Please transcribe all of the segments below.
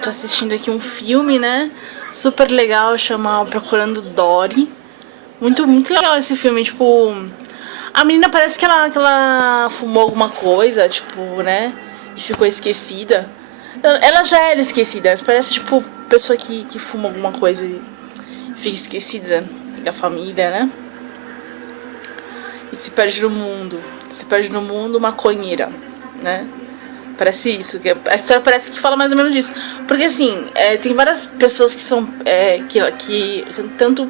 Tô assistindo aqui um filme, né? Super legal, chama Procurando Dory. Muito legal esse filme, tipo... A menina parece que ela fumou alguma coisa, tipo, né? E ficou esquecida. Ela já era esquecida, mas parece, tipo, pessoa que fuma alguma coisa e fica esquecida da família, né? E se perde no mundo. Se perde no mundo maconheira, né? Parece isso, a história parece que fala mais ou menos disso. Porque assim, tem várias pessoas que são. Que tanto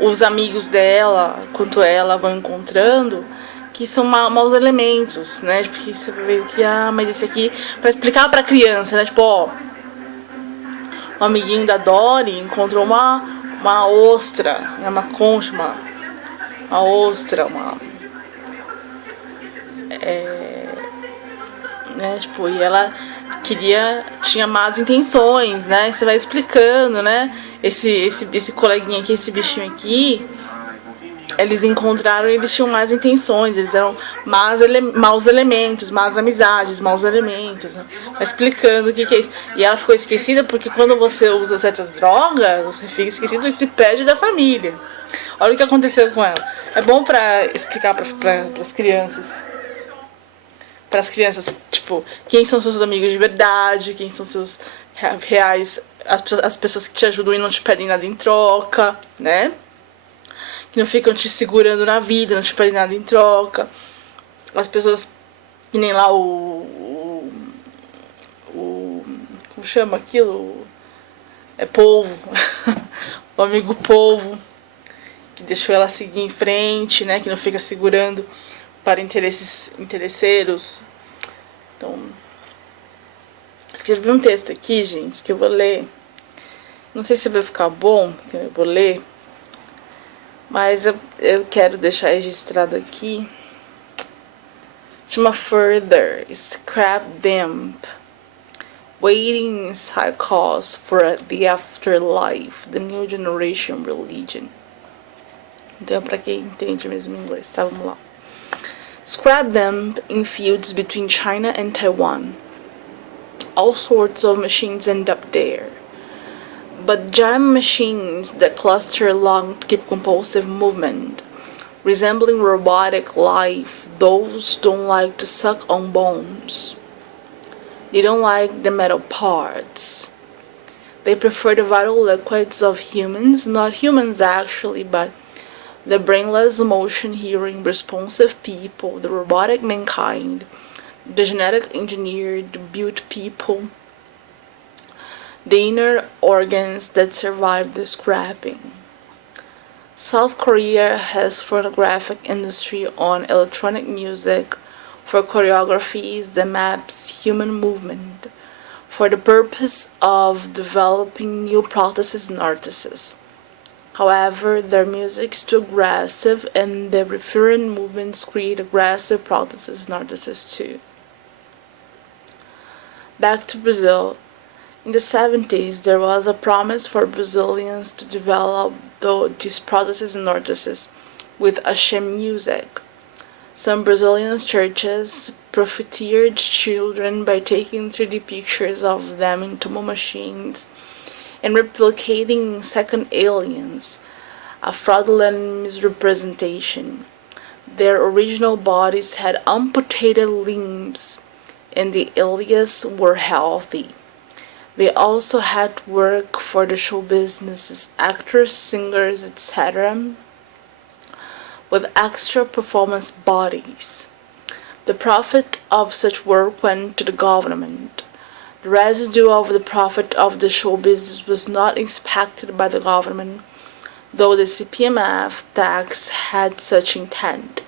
os amigos dela quanto ela vão encontrando que são maus elementos, né? Porque você vê que, mas esse aqui. Pra explicar pra criança, né? Tipo, ó. Um amiguinho da Dory encontrou uma ostra, né? Uma concha, uma ostra, né? Tipo, e ela tinha más intenções, né? Você vai explicando, né? Esse coleguinha aqui, esse bichinho aqui, eles encontraram e eles tinham más intenções, eles eram maus elementos, más amizades, maus elementos, né? Vai explicando o que é isso. E ela ficou esquecida porque quando você usa certas drogas, você fica esquecido e se perde da família. Olha o que aconteceu com ela. É bom pra explicar para as crianças. Para as crianças, tipo, quem são seus amigos de verdade, quem são seus reais, as pessoas que te ajudam e não te pedem nada em troca, né? Que não ficam te segurando na vida, não te pedem nada em troca. As pessoas que nem lá como chama aquilo? É polvo. O amigo polvo, que deixou ela seguir em frente, né? Que não fica segurando para interesseiros. Então, escrevi um texto aqui, gente, que eu vou ler. Não sei se vai ficar bom, que eu vou ler, mas eu quero deixar registrado aqui. Chama Further, Scrap Them, Waiting Inside Cause for the Afterlife, The New Generation Religion. Então é pra quem entende mesmo inglês, tá? Vamos lá. Scrap them in feuds between China and Taiwan. All sorts of machines end up there. But giant machines that cluster along to keep compulsive movement, resembling robotic life, those don't like to suck on bones. They don't like the metal parts. They prefer the vital liquids of humans, not humans actually, but the brainless, emotion-hearing, responsive people, the robotic mankind, the genetic engineered, built people, the inner organs that survive the scrapping. South Korea has photographic industry on electronic music for choreographies that maps human movement for the purpose of developing new prostheses and artists. However, their music is too aggressive and the referent movements create aggressive prostheses and artists too. Back to Brazil. In the 70s, there was a promise for Brazilians to develop these prostheses and artists with Axé music. Some Brazilian churches profiteered children by taking 3D pictures of them in tumble machines and replicating second aliens, a fraudulent misrepresentation. Their original bodies had amputated limbs, and the aliens were healthy. They also had to work for the show businesses, actors, singers, etc., with extra performance bodies. The profit of such work went to the government. The residue of the profit of the show business was not inspected by the government, though the CPMF tax had such intent.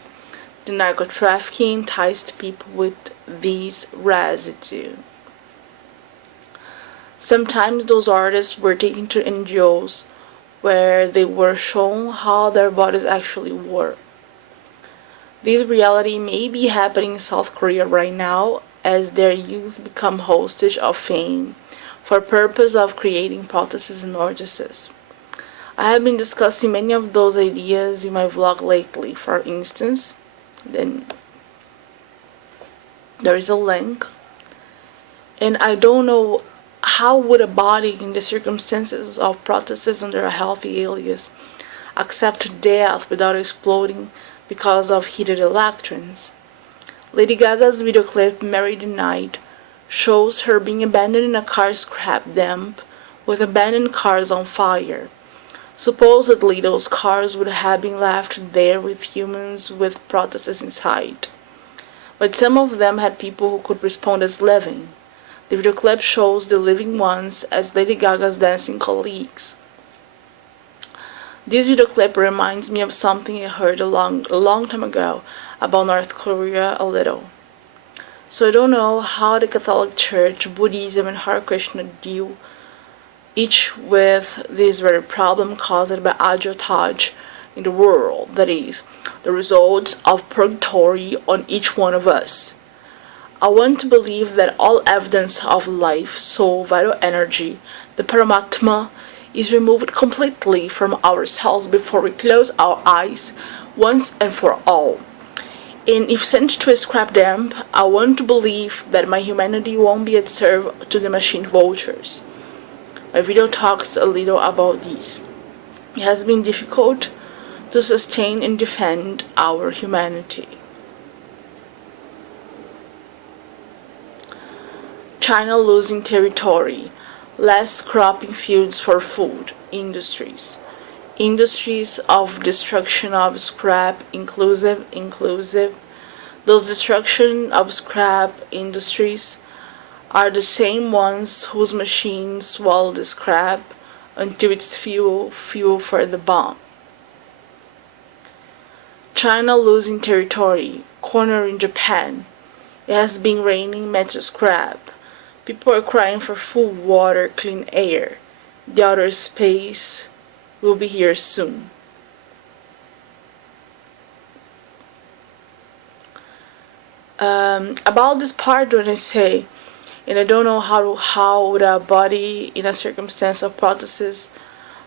The narco-trafficking enticed people with these residue. Sometimes those artists were taken to NGOs where they were shown how their bodies actually were. This reality may be happening in South Korea right now as their youth become hostage of fame for purpose of creating prostheses and orgies. I have been discussing many of those ideas in my vlog lately. For instance, then there is a link, and I don't know How would a body, in the circumstances of prosthesis under a healthy alias, accept death without exploding because of heated electrons? Lady Gaga's video clip Married Night shows her being abandoned in a car scrap dump with abandoned cars on fire. Supposedly, those cars would have been left there with humans with prostheses inside. But some of them had people who could respond as living. The video clip shows the living ones as Lady Gaga's dancing colleagues. This video clip reminds me of something I heard a long time ago about North Korea a little. So I don't know how the Catholic Church, Buddhism, and Hare Krishna deal each with this very problem caused by agitage in the world, that is, the results of purgatory on each one of us. I want to believe that all evidence of life, soul, vital energy, the Paramatma, is removed completely from ourselves before we close our eyes once and for all. And if sent to a scrap dump, I want to believe that my humanity won't be served to the machine vultures. My video talks a little about this. It has been difficult to sustain and defend our humanity. China losing territory, less cropping fields for food, industries. Industries of destruction of scrap, inclusive. Those destruction of scrap industries are the same ones whose machines swallow the scrap until it's fuel for the bomb. China losing territory, cornering Japan. It has been raining metal scrap. People are crying for food, water, clean air. The outer space will be here soon. About this part when I say, and I don't know how would a body in a circumstance of prosthesis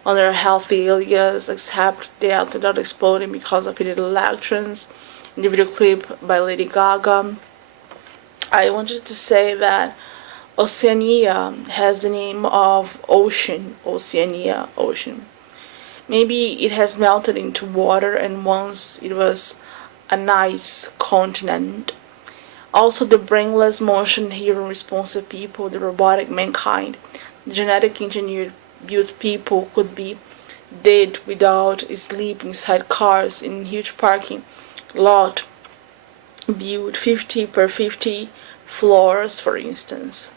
under a healthy alias accept death without exploding because of heated electrons. In the video clip by Lady Gaga, I wanted to say that Oceania has the name of ocean, Oceania, ocean. Maybe it has melted into water and once it was an ice continent. Also, the brainless, motion-hearing responsive people, the robotic mankind, the genetic engineered built people could be dead without sleep inside cars in huge parking lot built 50 per 50 floors, for instance.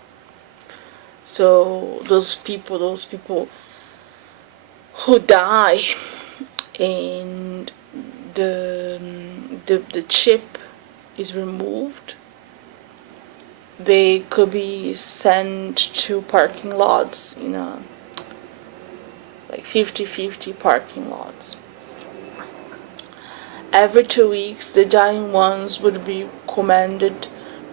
So those people who die and the chip is removed, they could be sent to parking lots in a like 50-50 parking lots. Every 2 weeks the dying ones would be commanded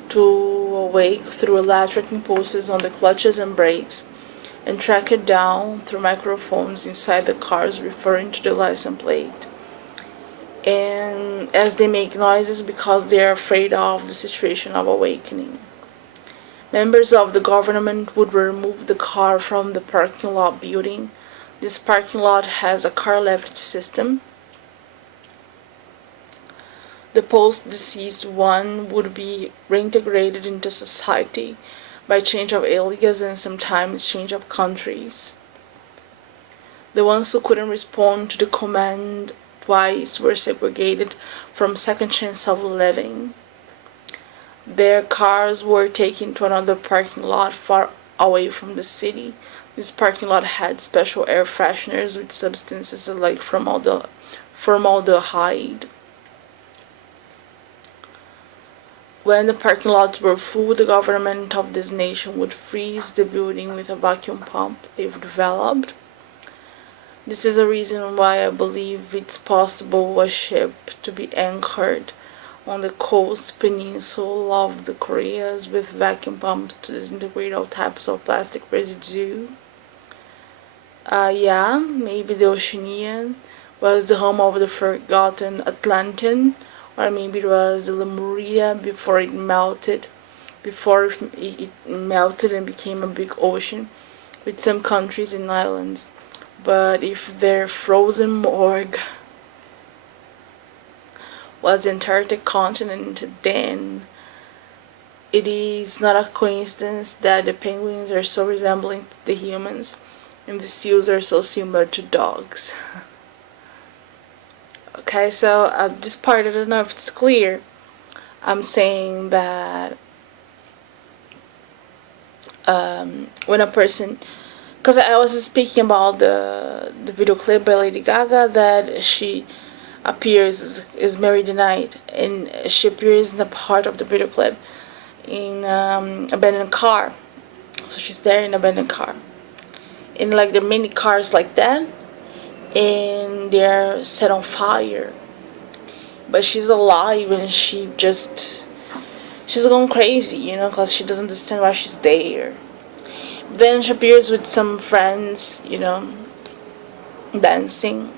to awake through electric impulses on the clutches and brakes and track it down through microphones inside the cars referring to the license plate. And as they make noises because they are afraid of the situation of awakening. Members of the government would remove the car from the parking lot building. This parking lot has a car lift system. The post-deceased one would be reintegrated into society by change of alias and sometimes change of countries. The ones who couldn't respond to the command twice were segregated from second chance of living. Their cars were taken to another parking lot far away from the city. This parking lot had special air fresheners with substances like formaldehyde. When the parking lots were full, the government of this nation would freeze the building with a vacuum pump they've developed. This is a reason why I believe it's possible a ship to be anchored on the coast peninsula of the Koreas with vacuum pumps to disintegrate all types of plastic residue. Maybe the Oceania was the home of the forgotten Atlantean, or maybe it was the Lemuria before it melted before it melted and became a big ocean with some countries and islands. But if their frozen morgue was the Antarctic continent, then it is not a coincidence that the penguins are so resembling to the humans and the seals are so similar to dogs. Okay, so this part, I don't know if it's clear. I'm saying that when a person, because I was speaking about the video clip by Lady Gaga that she appears is married tonight, and she appears in the part of the video clip in abandoned car. So she's there in abandoned car, in like the many cars like that, and they're set on fire. But she's alive and she's going crazy, you know, because she doesn't understand why she's there. Then she appears with some friends, you know, dancing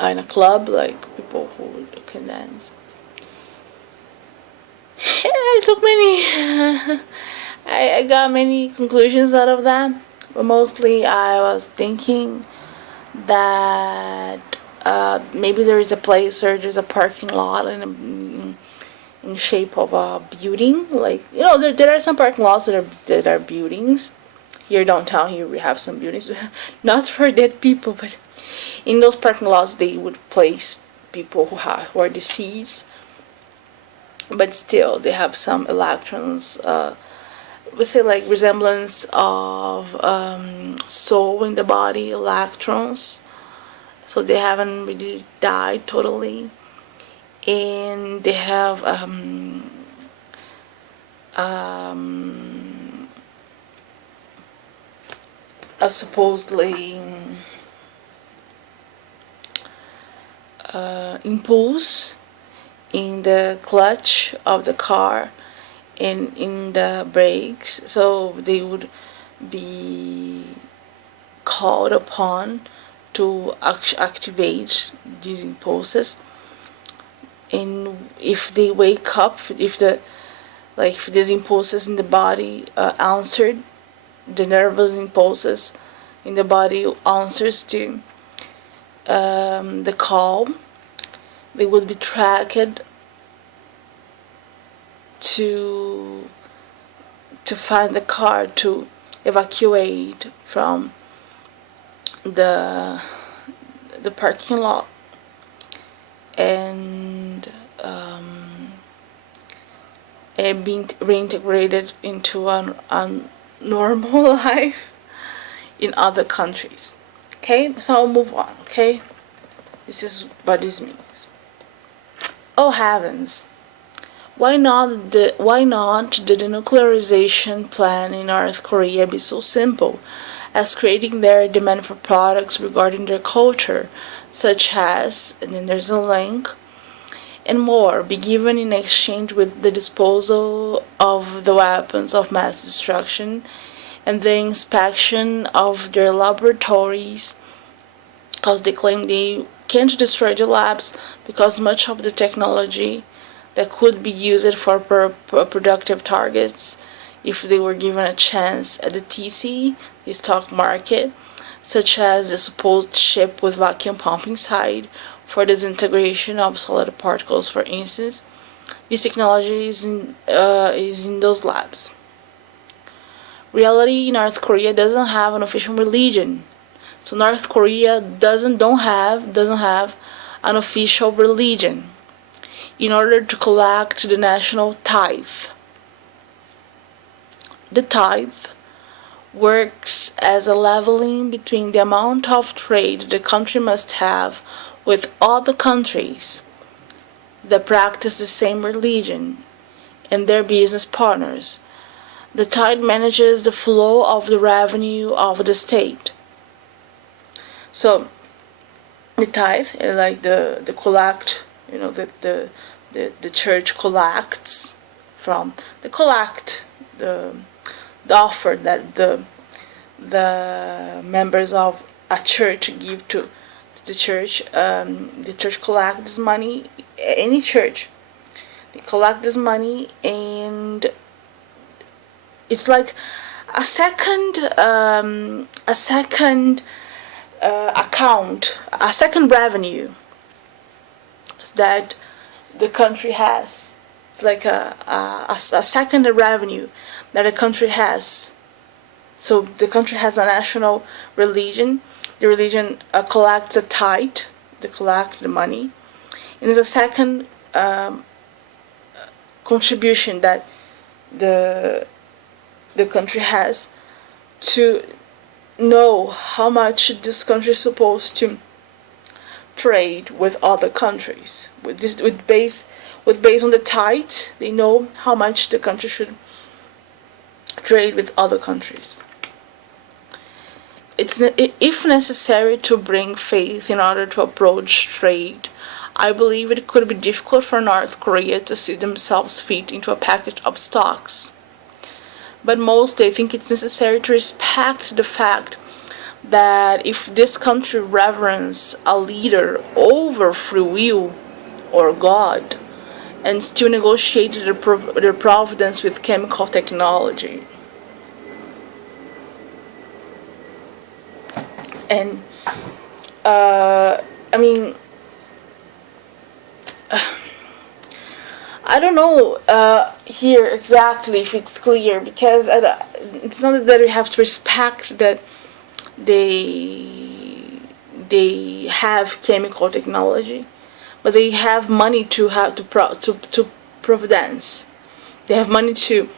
in a club, like people who can dance. I took many, I got many conclusions out of that, but mostly I was thinking that maybe there is a place or there's a parking lot in shape of a building. Like, you know, there are some parking lots that are buildings. Here downtown, here we have some buildings, not for dead people, but in those parking lots they would place people who are deceased, but still they have some electrons. We say like resemblance of soul in the body, electrons. So they haven't really died totally, and they have a supposedly impulse in the clutch of the car and in the brakes, so they would be called upon to activate these impulses. And if they wake up, if these impulses in the body answered, the nervous impulses in the body answers to the call, they would be tracked to find the car to evacuate from the parking lot and being reintegrated into a normal life in other countries. Okay, so I'll move on. Okay, this is what this means. Oh heavens! Why not the denuclearization plan in North Korea be so simple as creating their demand for products regarding their culture, such as, and then there's a link, and more, be given in exchange with the disposal of the weapons of mass destruction and the inspection of their laboratories, because they claim they can't destroy the labs because much of the technology that could be used for productive targets if they were given a chance at the TC, the stock market, such as the supposed chip with vacuum pump inside for disintegration of solid particles, for instance. This technology is in those labs. Reality, North Korea doesn't have an official religion. So North Korea doesn't have an official religion in order to collect the national tithe. The tithe works as a leveling between the amount of trade the country must have with other countries that practice the same religion and their business partners. The tithe manages the flow of the revenue of the state. So the tithe, like the collect, you know, the church collects from the offer that the members of a church give to the church. The church collects this money. Any church, they collect this money, and it's like a second account, a second revenue that the country has. It's like a second revenue that a country has. So the country has a national religion. The religion collects a tithe. They collect the money. And it's a second contribution that the country has to know how much this country is supposed to trade with other countries. Based on the tithe, they know how much the country should trade with other countries. It's if necessary to bring faith in order to approach trade. I believe it could be difficult for North Korea to see themselves fit into a package of stocks. But most, they think it's necessary to respect the fact that if this country reverence a leader over free will or God, and still negotiated their providence with chemical technology. And I mean, I don't know here exactly if it's clear, because it's not that we have to respect that they have chemical technology, but they have money to providence. They have money to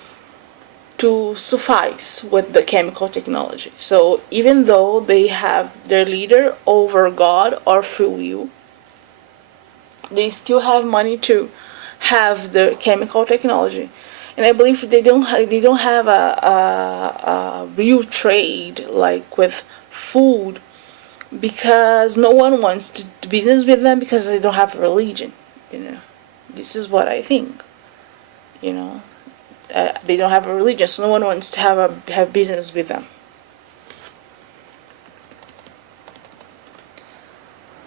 suffice with the chemical technology. So even though they have their leader over God or free will, they still have money to have the chemical technology. And I believe they don't have a real trade like with food, because no one wants to do business with them because they don't have a religion. This is what I think. They don't have a religion, so no one wants to have business with them.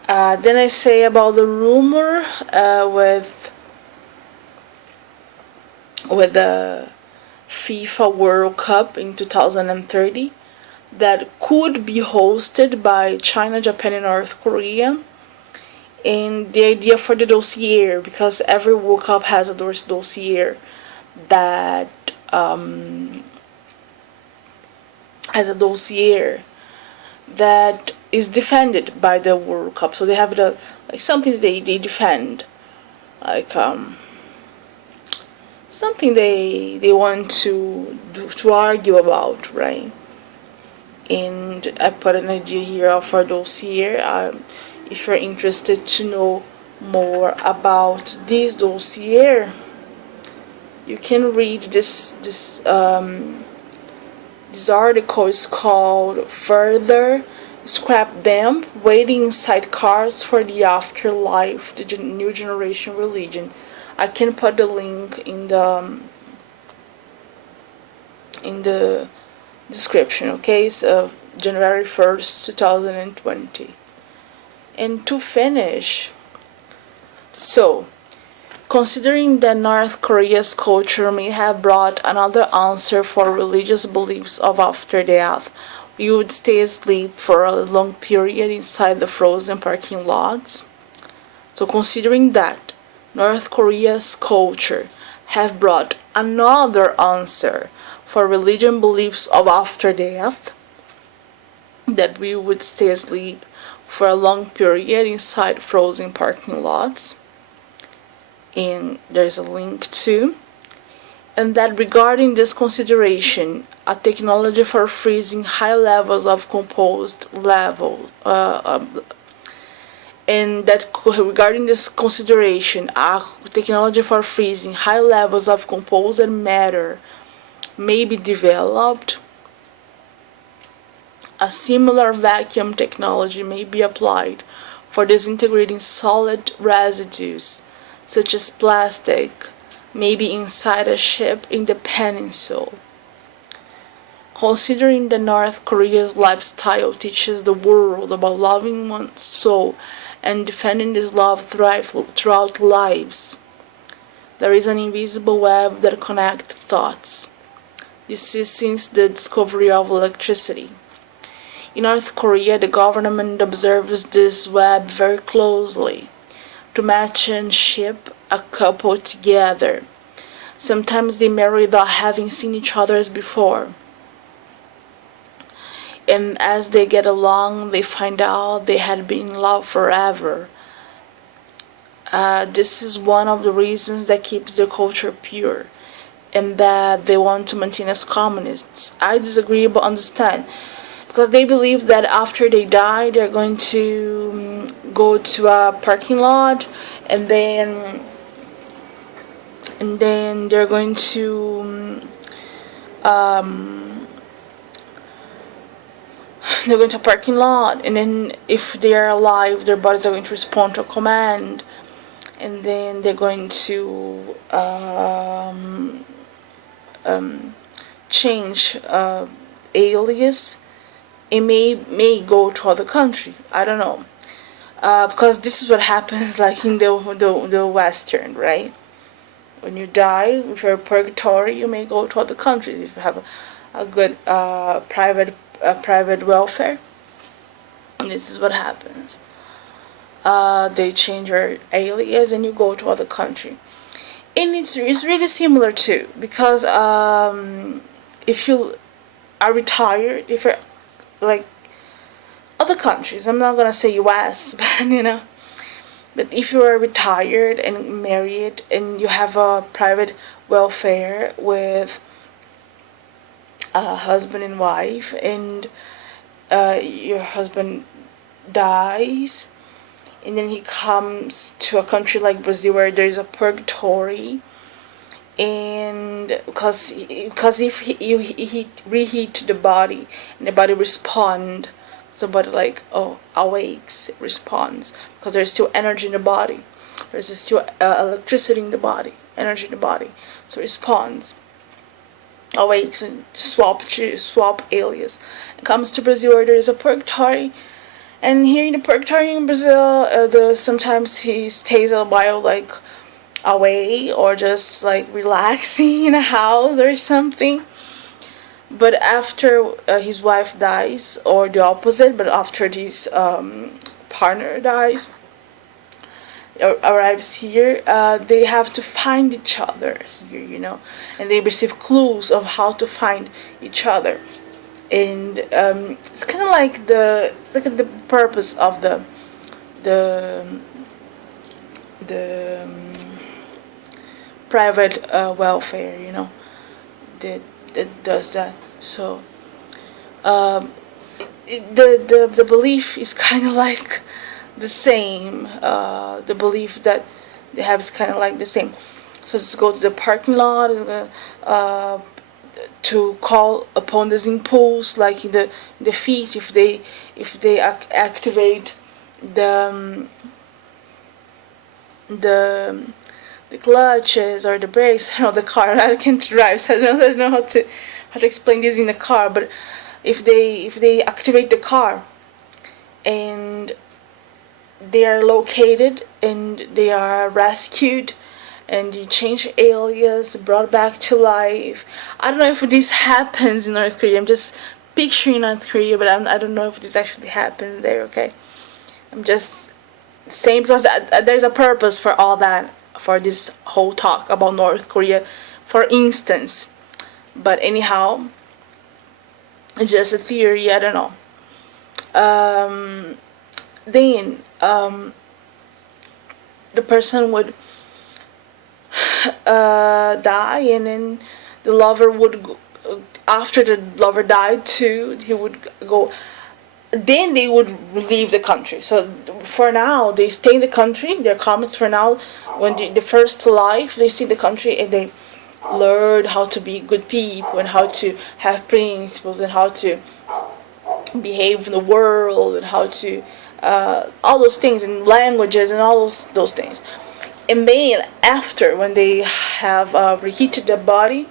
Then I say about the rumor with the FIFA World Cup in 2030 that could be hosted by China, Japan, and North Korea. And the idea for the dossier, because every World Cup has a dossier that is defended by the World Cup. So they have something they defend, like something they want to argue about, right? And I put an idea here of our dossier. If you're interested to know more about this dossier, you can read this article. Is called "Further Scrap Them: Waiting Inside Cars for the Afterlife, the New Generation Religion." I can put the link in the description, okay? So January 1st, 2020. And to finish, so considering that North Korea's culture may have brought another answer for religious beliefs of after death, we would stay asleep for a long period inside the frozen parking lots. So considering that North Korea's culture have brought another answer for religion beliefs of after death, that we would stay asleep for a long period inside frozen parking lots, and there's a link too. And that regarding this consideration, a technology for freezing high levels of composed and that regarding this consideration, a technology for freezing high levels of composed matter may be developed. A similar vacuum technology may be applied for disintegrating solid residues, such as plastic, maybe inside a ship in the peninsula. Considering that North Korea's lifestyle teaches the world about loving one's soul and defending this love throughout lives, there is an invisible web that connects thoughts. This is since the discovery of electricity. In North Korea, the government observes this web very closely to match and ship a couple together. Sometimes they marry without having seen each other before. And as they get along, they find out they had been in love forever. This is one of the reasons that keeps their culture pure, and that they want to maintain as communists. I disagree, but understand. Because they believe that after they die, they're going to go to a parking lot, and then they're going to a parking lot, and then if they are alive, their bodies are going to respond to a command, and then they're going to change alias. It may go to other country. I don't know, because this is what happens, like in the Western, right? When you die, if you're purgatory, you may go to other countries if you have a good private welfare. And this is what happens. They change your alias and you go to other country. And it's really similar too, because if you are retired, if you're like other countries, I'm not gonna say US, but but if you are retired and married and you have a private welfare with a husband and wife, and your husband dies, and then he comes to a country like Brazil where there's a purgatory, and because if he reheat the body and the body respond, so the body like awakes, responds, because there's still energy in the body, there's still electricity in the body, energy in the body, so it responds, awakes, and swap alias. It comes to Brazil where there is a purgatory, and here in the purgatory in Brazil, sometimes he stays a while like away or just like relaxing in a house or something. But after his wife dies, or the opposite, but after his partner dies, arrives here, they have to find each other here, and they receive clues of how to find each other. And it's kind of like the purpose of the private welfare, that does that. So the belief is kind of like the same. The belief that they have is kind of like the same. So just go to the parking lot and to call upon this impulse, like in the feet, if they activate the clutches or the brakes. The car. I can't drive, so I don't know how to explain this in the car. But if they activate the car and they are located and they are rescued, and you change alias, brought back to life. I don't know if this happens in North Korea. I'm just picturing North Korea, but I don't know if this actually happens there. Okay, I'm just saying because there's a purpose for all that, for this whole talk about North Korea, for instance. But anyhow, it's just a theory. I don't know. Then the person would die, and then the lover would go, after the lover died too, he would go, then they would leave the country. So for now they stay in the country, their comments for now, when the first life they see the country, and they learn how to be good people and how to have principles and how to behave in the world and how to all those things, and languages and all those things. And then after, when they have reheated the body,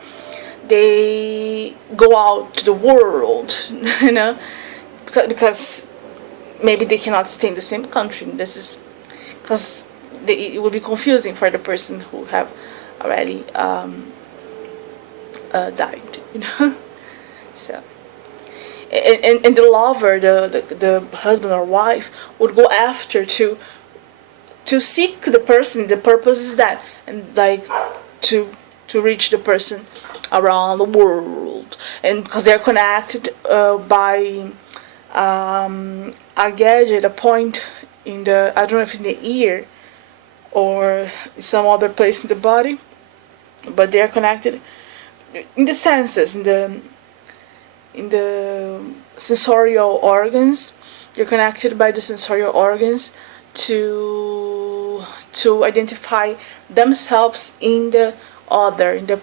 they go out to the world, because maybe they cannot stay in the same country. This is because it would be confusing for the person who have already died, So, and the lover, the husband or wife, would go after to seek the person. The purpose is that, and like to reach the person around the world, and because they're connected by a gadget, a point in the, I don't know if it's in the ear or some other place in the body, but they're connected in the senses, in the sensorial organs. You're connected by the sensorial organs to identify themselves in the other, in the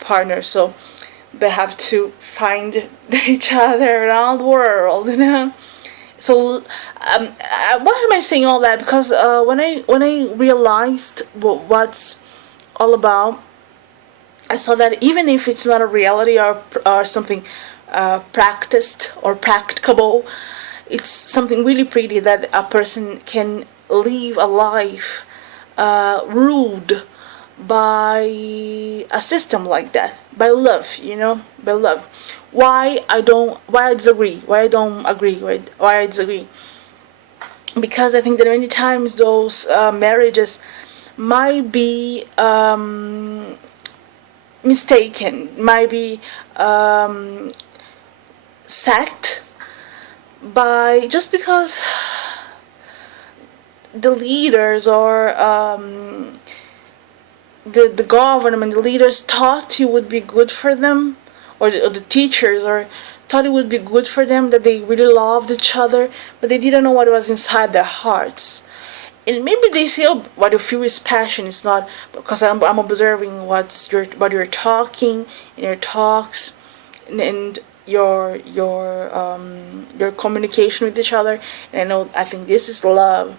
partner. So they have to find each other around the world. So why am I saying all that? Because when I realized what's all about, I saw that even if it's not a reality or something practiced or practicable, it's something really pretty that a person can live a life ruled by a system like that, by love, by love. Why I disagree, why I don't agree, why I disagree? Because I think that many times those marriages might be mistaken, might be set by, just because the leaders or the government, the leaders thought it would be good for them, or the teachers, or thought it would be good for them, that they really loved each other, but they didn't know what was inside their hearts. And maybe they say, oh, what you feel is passion. It's not, because I'm observing what you're talking in your talks, and your communication with each other. And I think this is love.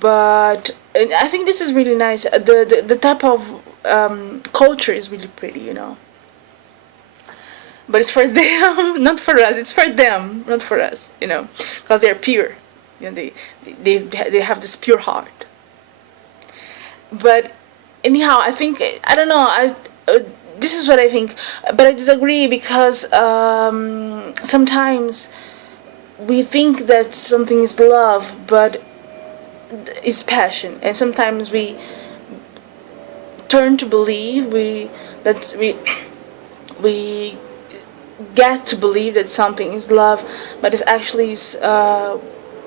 But and I think this is really nice. The type of culture is really pretty, But it's for them, not for us. It's for them, not for us, because they're pure. They have this pure heart. But anyhow, I think, I don't know. This is what I think, but I disagree, because sometimes we think that something is love, but it's passion, and sometimes we turn to believe we get to believe that something is love, but it's actually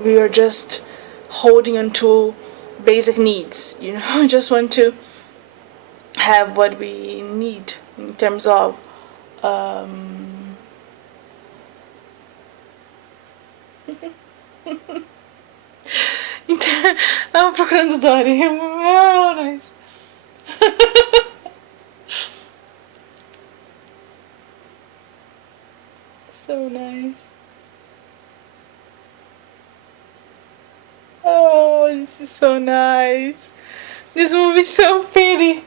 we are just holding on to basic needs. We just want to have what we need in terms of procurando Dory. Oh, nice. So nice. Oh, this is so nice. This movie is so pretty.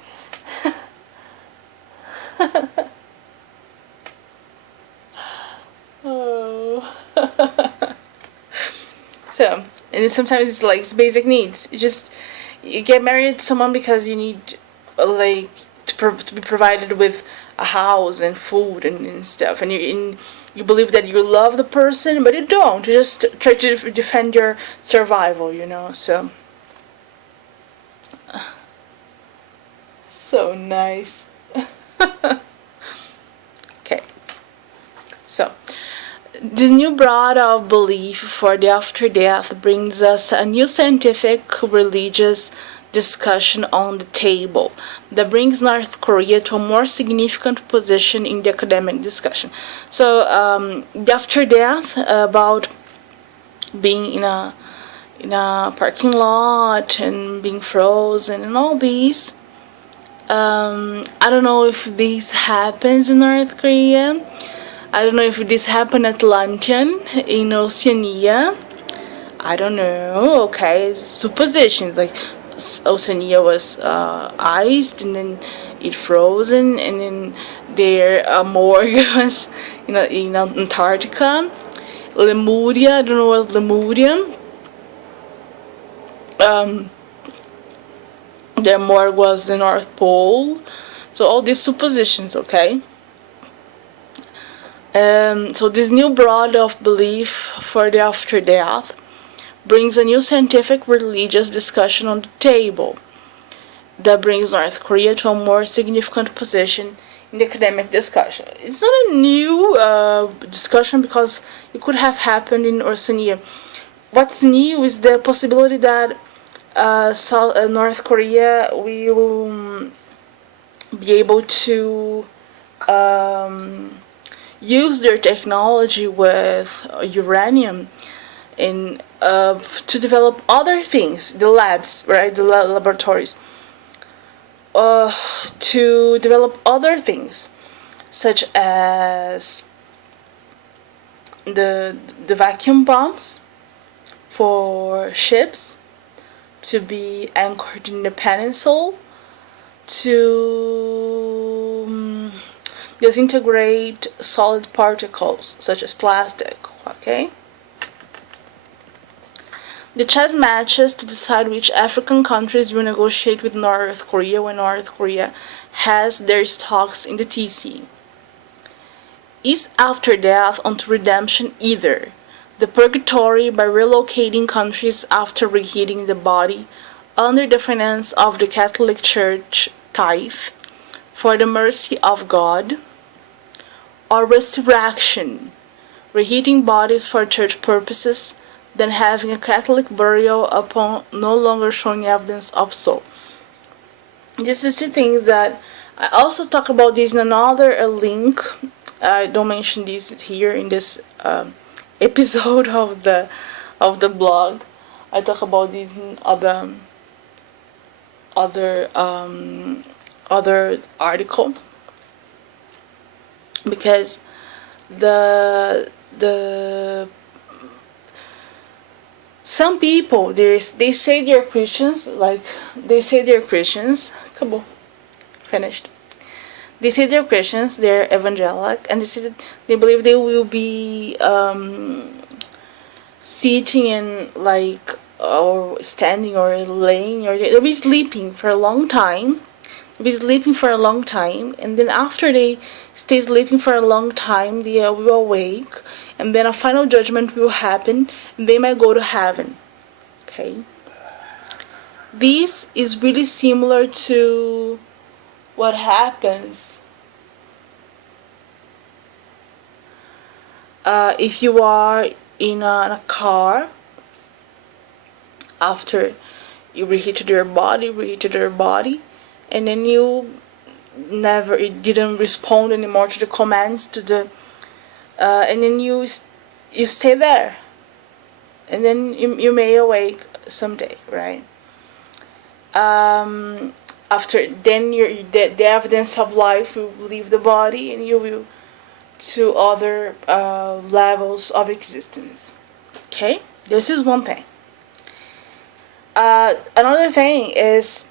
Oh. So, and sometimes it's like it's basic needs. You get married to someone because you need like to be provided with a house and food and stuff, and you believe that you love the person, but you don't. You just try to defend your survival, So, so nice. Okay. So, this new broad of belief for the after death brings us a new scientific, religious discussion on the table that brings North Korea to a more significant position in the academic discussion. So, the after death, about being in a parking lot and being frozen and all these. I don't know if this happens in North Korea. I don't know if this happened at Luncheon in Oceania. I don't know. Okay, suppositions, like Oceania was iced and then it frozen, and then there morgue was in Antarctica. Lemuria, I don't know what's Lemuria. Their morgue was the North Pole. So all these suppositions, okay? So this new broad of belief for the after death brings a new scientific religious discussion on the table that brings North Korea to a more significant position in the academic discussion. It's not a new discussion because it could have happened in Oceania. What's new is the possibility that North Korea will be able to use their technology with uranium in to develop other things, the labs, right, the laboratories, to develop other things, such as the vacuum bombs for ships to be anchored in the peninsula, to disintegrate solid particles such as plastic. Okay. The chess matches to decide which African countries will negotiate with North Korea when North Korea has their stocks in the TC. Is after death unto redemption either the purgatory by relocating countries after reheating the body under the finance of the Catholic Church tithe for the mercy of God, or resurrection, reheating bodies for church purposes, then having a Catholic burial upon no longer showing evidence of so. This is the things that I also talk about this in another link. I don't mention this here in this episode of the blog. I talk about this in other article, because the some people they say they're Christians, Acabou. Finished. They say they're Christians, they're evangelic, and they say that they believe they will be sitting in or standing or laying, or they'll be sleeping for a long time. And then after they stay sleeping for a long time, they will awake, and then a final judgment will happen, and they might go to heaven. Okay. This is really similar to what happens if you are in a car after you reheated your body, and then you didn't respond anymore to the commands, and then you stay there, and then you may awake someday, right? After then, the evidence of life will leave the body, and you will to other levels of existence. Okay, this is one thing. Another thing is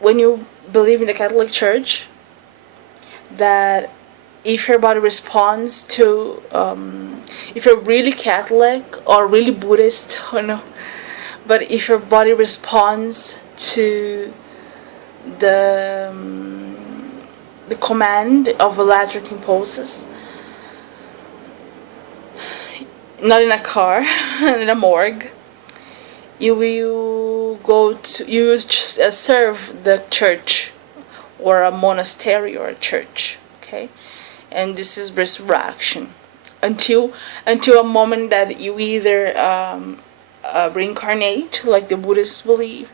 when you believe in the Catholic Church, that if your body responds to if you're really Catholic or really Buddhist, or no, but if your body responds to the command of electric impulses, not in a car, in a morgue, you will serve the church, or a monastery, or a church. Okay, and this is resurrection until a moment that you either reincarnate, like the Buddhists believe,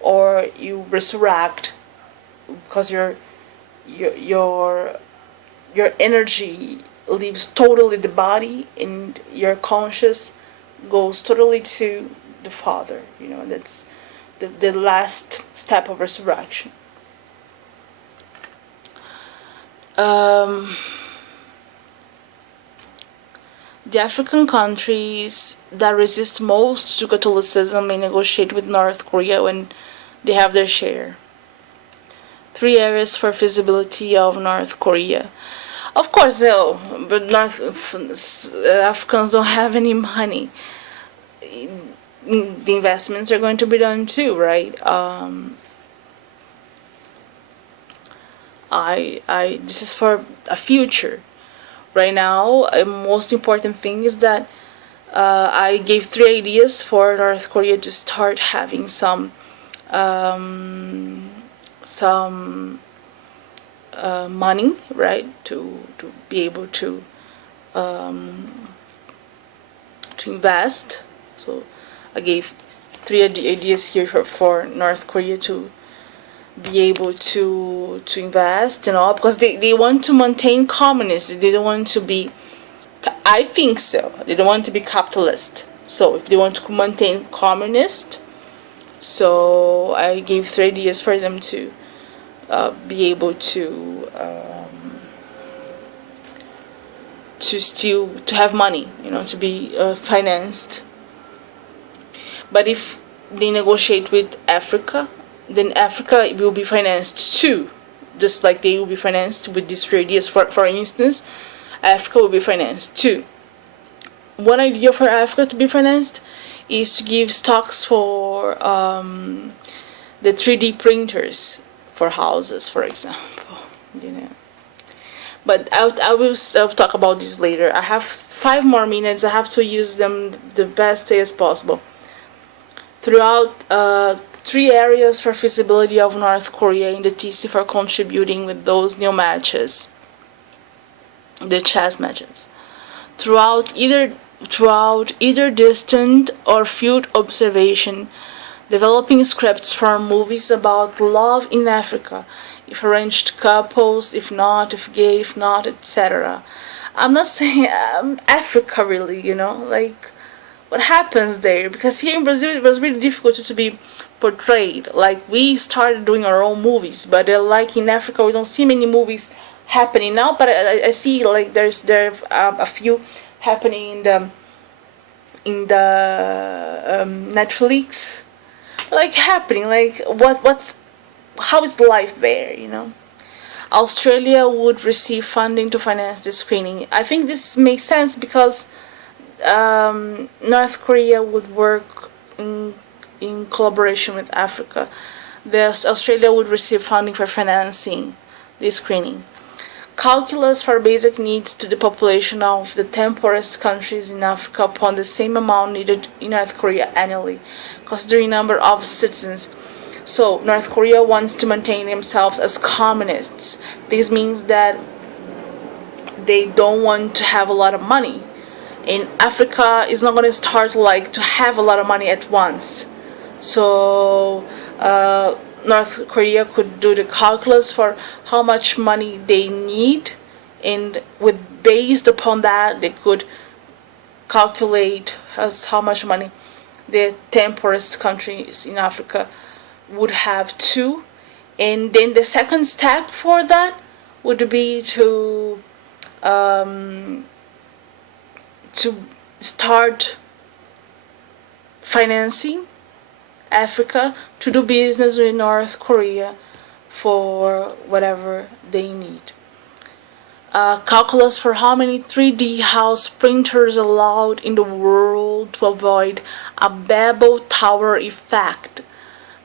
or you resurrect, because your energy leaves totally the body, and your conscious goes totally to the Father. That's the last step of resurrection. The African countries that resist most to Catholicism may negotiate with North Korea when they have their share. 3 areas for feasibility of North Korea. Of course, but Africans don't have any money. the investments are going to be done too, right? This is for a future. Right now, a most important thing is that I gave 3 ideas for North Korea to start having some money, right? To be able to invest. So I gave 3 ideas here for North Korea to be able to invest and all, because they want to maintain communism. They don't want to be, I think so, they don't want to be capitalist. So if they want to maintain communist, so I gave 3 ideas for them to be able to have money, to be financed. But if they negotiate with Africa, then Africa will be financed too, just like they will be financed with these 3 ideas. For instance, Africa will be financed too. One idea for Africa to be financed is to give stocks for the 3D printers for houses, for example. But I will talk about this later. I have 5 more minutes. I have to use them the best way as possible. Throughout 3 areas for feasibility of North Korea in the TC for contributing with those new matches, the chess matches. Throughout either distant or field observation, developing scripts for movies about love in Africa, if arranged couples, if not, if gay, if not, etc. I'm not saying Africa really, like what happens there, because here in Brazil it was really difficult to be portrayed. Like, we started doing our own movies, but like in Africa we don't see many movies happening now, but I see like there a few happening in the Netflix, like happening, like how is life there, Australia would receive funding to finance the screening. I think this makes sense because North Korea would work in collaboration with Africa. Australia would receive funding for financing the screening. Calculus for basic needs to the population of the 10 poorest countries in Africa upon the same amount needed in North Korea annually, considering number of citizens. So North Korea wants to maintain themselves as communists. This means that they don't want to have a lot of money. And Africa is not going to start like to have a lot of money at once. So North Korea could do the calculus for how much money they need, and based upon that they could calculate how much money the 10 poorest countries in Africa would have too. And then the second step for that would be to start financing Africa to do business with North Korea for whatever they need. Calculus for how many 3D house printers allowed in the world to avoid a Babel Tower effect.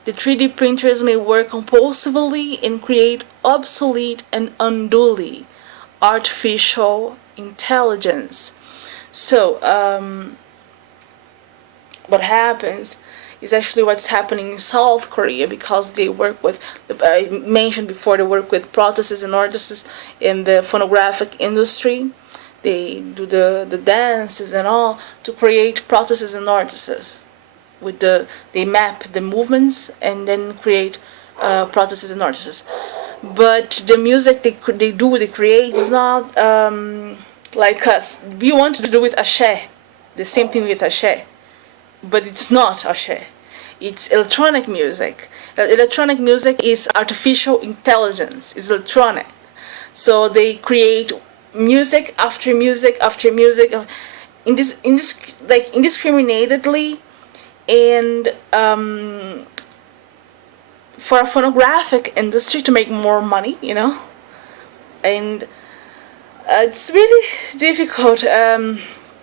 The 3D printers may work compulsively and create obsolete and unduly artificial intelligence. So, what happens is actually what's happening in South Korea, because they work with, I mentioned before, they work with prostheses and orthoses in the phonographic industry. They do the dances and all to create prostheses and orthoses. They map the movements and then create prostheses and orthoses. But the music they create is not like us. We want to do with Ashe, the same thing with Ashe. But it's not Ashe. It's electronic music. Electronic music is artificial intelligence. It's electronic. So they create music after music after music, indiscriminately, and for a phonographic industry to make more money, and it's really difficult.